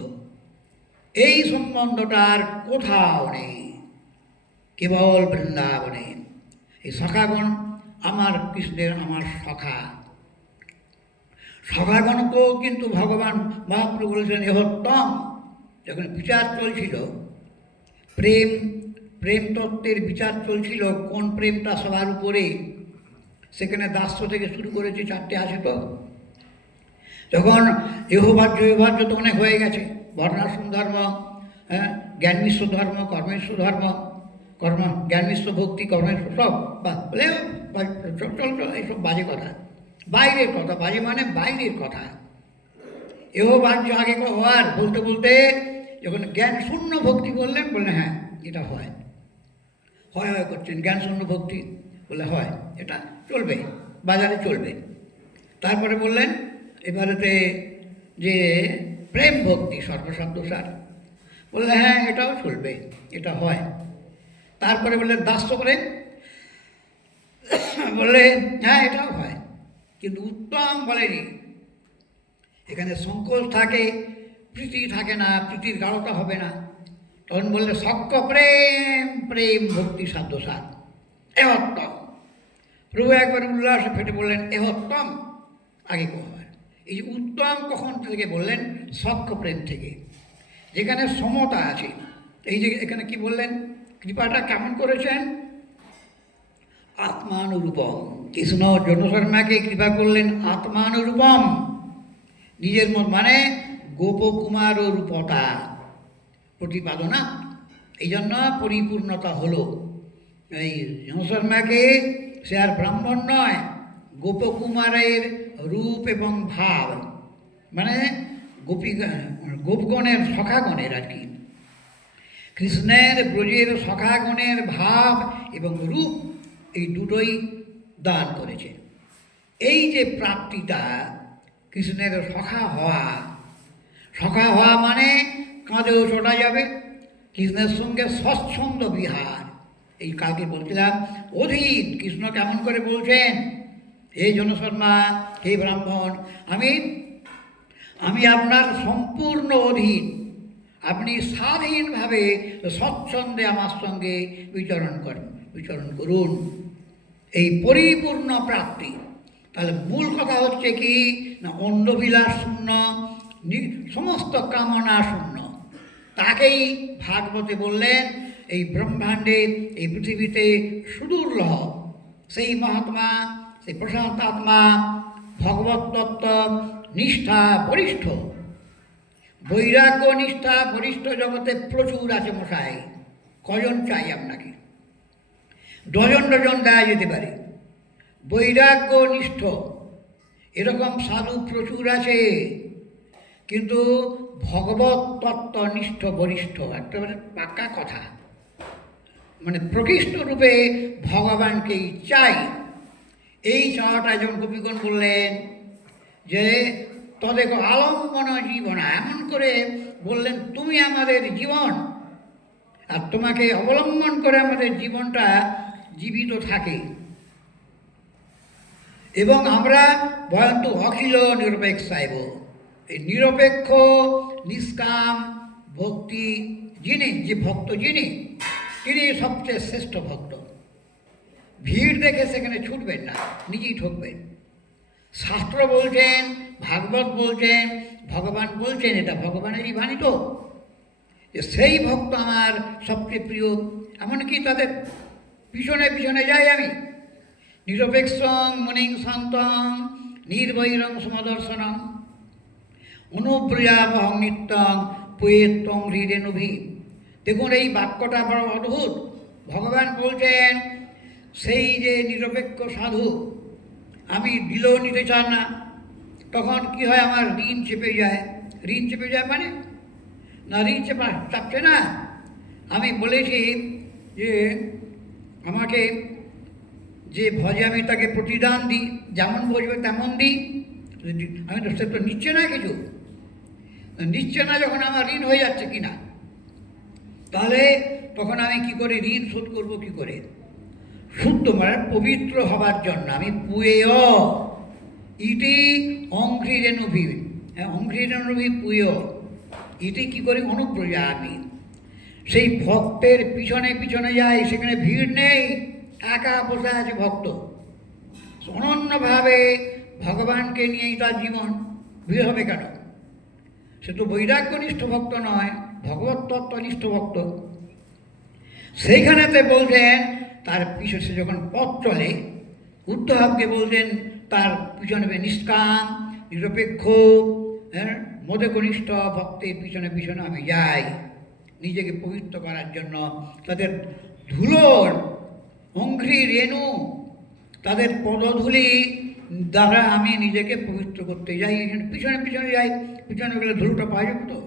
এই সম্বন্ধটার কোথাও নেই, কেবল বৃন্দাবনে। এই সখাগণ আমার কৃষ্ণের, আমার সখা। সখাগণকেও কিন্তু ভগবান মহাপ্রভু বলেছেন এহোত্তম। যখন বিচার চলছিল, প্রেম তত্ত্বের বিচার চলছিল, কোন প্রেমটা সবার উপরে, সেখানে দাস্য থেকে শুরু করেছে, 4টে আছে তো। যখন ইহবাহ্য তো অনেক হয়ে গেছে, বর্ণাশ্রম ধর্ম, জ্ঞান মিশ্র ধর্ম, কর্মেশ্ব ধর্ম, জ্ঞান মিশ্র ভক্তি, কর্মেশ্ব সব বলে চল, এইসব বাজে কথা, বাইরের কথা। বাজে মানে বাইরের কথা। ইহবাহ্য আগে হওয়ার বলতে বলতে যখন জ্ঞান শূন্য ভক্তি বললেন, হ্যাঁ এটা হয় করছেন, জ্ঞান শূন্য ভক্তি বলে হয়, এটা চলবে, বাজারে চলবে। তারপরে বললেন এবারেতে যে প্রেম ভক্তি সর্বশব্দসার, বললে হ্যাঁ এটাও চলবে, এটা হয়। তারপরে বললেন দাস্য প্রেম, বললে হ্যাঁ এটাও হয়, কিন্তু উত্তম বলেনি। এখানে সংকোচ থাকে, প্রীতি থাকে না, প্রীতির গাঢ়তা হবে না। তখন বললে সক্ষ প্রেম ভক্তি সাধ্যসার এহত্তম। প্রভু একবার উল্লাসে ফেটে বললেন এহত্তম আগে কখন? এই যে উত্তম কখন থেকে বললেন? সক্ষ প্রেম থেকে, যেখানে সমতা আছে। এই যে এখানে কি বললেন? কৃপাটা কেমন করেছেন? আত্মানুরূপম। কৃষ্ণ জনশর্মাকে কৃপা করলেন আত্মানুরূপম, নিজের মত, মানে গোপকুমার রূপতা প্রতিপাদনা। এই জন্য পরিপূর্ণতা হলো। এই জনশর্মাকে, সে আর ব্রাহ্মণ নয়, গোপকুমারের রূপ এবং ভাব, মানে গোপগণের, সখাগণের আর কি। কৃষ্ণের ব্রজের সখাগণের ভাব এবং রূপ, এই দুটোই দান করেছে। এই যে প্রাপ্তিটা, কৃষ্ণের সখা হওয়া মানে কাঁধেও ছোটা যাবে, কৃষ্ণের সঙ্গে স্বচ্ছন্দ বিহার। এই কালকে বলছিলাম অধীন। কৃষ্ণ কেমন করে বলছেন? হে জনশর্মা, হে ব্রাহ্মণ, আমি আপনার সম্পূর্ণ অধীন, আপনি স্বাধীনভাবে স্বচ্ছন্দে আমার সঙ্গে বিচরণ করুন। এই পরিপূর্ণ প্রাপ্তি। তাহলে মূল কথা হচ্ছে কি না, অন্যবিলাস শূন্য, সমস্ত কামনা শূন্য। তাকেই ভাগবতে বললেন এই ব্রহ্মাণ্ডে, এই পৃথিবীতে সুদুর্লভ সেই মহাত্মা, সেই প্রশান্ত আত্মা, ভগবত তত্ত্ব নিষ্ঠা বরিষ্ঠ, বৈরাগ্য নিষ্ঠা বরিষ্ঠ জগতে প্রচুর আছে মশাই। কজন চাই আপনাকে? ডজন দেওয়া যেতে পারে। বৈরাগ্য নিষ্ঠ এরকম সাধু প্রচুর আছে, কিন্তু ভগবত তত্ত্ব নিষ্ঠ বরিষ্ঠ একেবারে পাক্কা কথা, মানে প্রকৃষ্ট রূপে ভগবানকেই চাই। এই চাওয়াটা যেমন গোপীগণ বললেন যে তদেক আলম্বন জীবনা, এমন করে বললেন তুমি আমাদের জীবন, আর তোমাকে অবলম্বন করে আমাদের জীবনটা জীবিত থাকে। এবং আমরা ভয়ন্তু অখিল নিরপেক্ষাইব, এই নিরপেক্ষ নিষ্কাম ভক্তি যিনি, যে ভক্ত যিনি, তিনি সবচেয়ে শ্রেষ্ঠ ভক্ত। ভিড় দেখে সেখানে ছুটবেন না, নিজেই ঠকবেন। শাস্ত্র বলছেন, ভাগবত বলছেন, ভগবান বলছেন, এটা ভগবানেরই বাণী তো, যে সেই ভক্ত আমার সবচেয়ে প্রিয়। এমনকি তাদের পিছনে পিছনে যাই আমি। নিরপেক্ষং মুনিং শান্তং নির্বৈরং সমদর্শনম অনুব্রয়াবহং নিত্যং পুয়েত্তং হৃদেনুভি। দেখুন এই বাক্যটা বড় অদ্ভুত। ভগবান বলছেন সেই যে নিরপেক্ষ সাধু, আমি দিলেও নিতে চান না, তখন কি হয়, আমার ঋণ চেপে যায়। ঋণ চেপে যায় মানে, না ঋণ চাপছে না, আমি বলেছি যে আমাকে যে ভজে আমি তাকে প্রতিদান দিই, যেমন বসবে তেমন দিই, আমি তো সে তো নিচ্ছে না, কিছু নিচ্ছে না। যখন আমার ঋণ হয়ে যাচ্ছে কিনা, তাহলে তখন আমি কি করে ঋণ শোধ করবো কি করে? শুদ্ধ মানে পবিত্র হবার জন্য আমি পুয়েয় ইটি অঙ্ঘ্রিরেণুভি, হ্যাঁ অঙ্ঘ্রিরেণুভি পুয় ইটি কী করি অনুপ্রজা, আমি সেই ভক্তের পিছনে পিছনে যাই। সেখানে ভিড় নেই, একা বসে আছে ভক্ত, অনন্যভাবে ভগবানকে নিয়েই তার জীবন। ভিড় হবে কেন? সে তো বৈরাগ্যনিষ্ঠ ভক্ত নয়, ভগবত তত্ত্বনিষ্ঠ ভক্ত। সেইখানেতে বলছেন তার পিছনে সে যখন পথ চলে, উদ্ধবকে বলছেন তার পিছনে নিষ্কাম নিরপেক্ষ মদকনিষ্ঠ ভক্তের পিছনে পিছনে আমি যাই নিজেকে পবিত্র করার জন্য। তাদের ধুলোর অঙ্ঘ্রি রেণু, তাদের পদধূলি দ্বারা আমি নিজেকে পবিত্র করতে যাই। পিছনে পিছনে যাই, পিছনে গেলে ধুলোটা পাওয়া যাবে তো।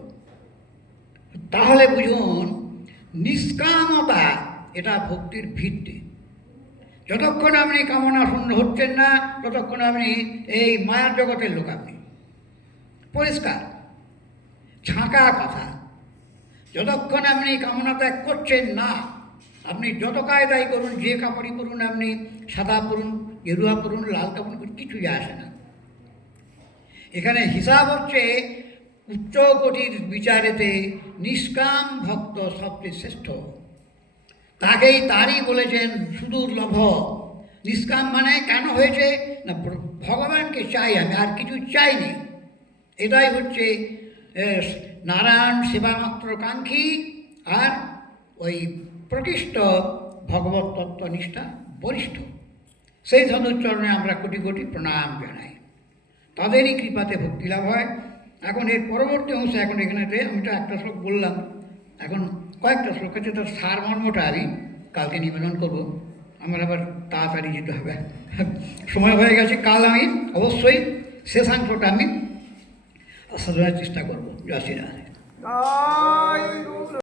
তাহলে বুঝুন নিষ্কামতা এটা ভক্তির ভিত্তি। যতক্ষণ আপনি কামনা শূন্য হচ্ছেন না, ততক্ষণ আপনি এই মায়ার জগতের লোক। আপনি পরিষ্কার ছাঁকা কথা, যতক্ষণ আপনি কামনা ত্যাগ করছেন না, আপনি যত কায়দাই করুন, যে কাপড়ই পরুন, আপনি সাদা পরুন, গেরুয়া পরুন, লাল কাপড় পরুন, কিছু যায় আসে না। এখানে হিসাব হচ্ছে উচ্চ কোটির বিচারেতে নিষ্কাম ভক্ত সবচেয়ে শ্রেষ্ঠ। তাকেই তারই বলেছেন সুদুর্লভ। নিষ্কাম মানে কেন হয়েছে না, ভগবানকে চাই আমি, আর কিছু চাইনি। এটাই হচ্ছে নারায়ণ সেবামাত্র কাঙ্ক্ষী আর ওই প্রকৃষ্ট ভগবত তত্ত্বনিষ্ঠা বরিষ্ঠ। সেই সাধুচরণে আমরা কোটি কোটি প্রণাম জানাই। তাদেরই কৃপাতে ভক্তি লাভ হয়। এখন এর পরবর্তী অংশে, এখন এখানেতে আমি তো একটা শ্লোক বললাম, এখন কয়েকটা শ্লোক আছে, তার সারমর্মটা আমি কালকে নিবেদন করব। আমার আবার তাড়াতাড়ি যেতে হবে, সময় হয়ে গেছে। কাল আমি অবশ্যই শেষাংশটা আমি সাধনার চেষ্টা করবো। জয় শ্রী রাধে।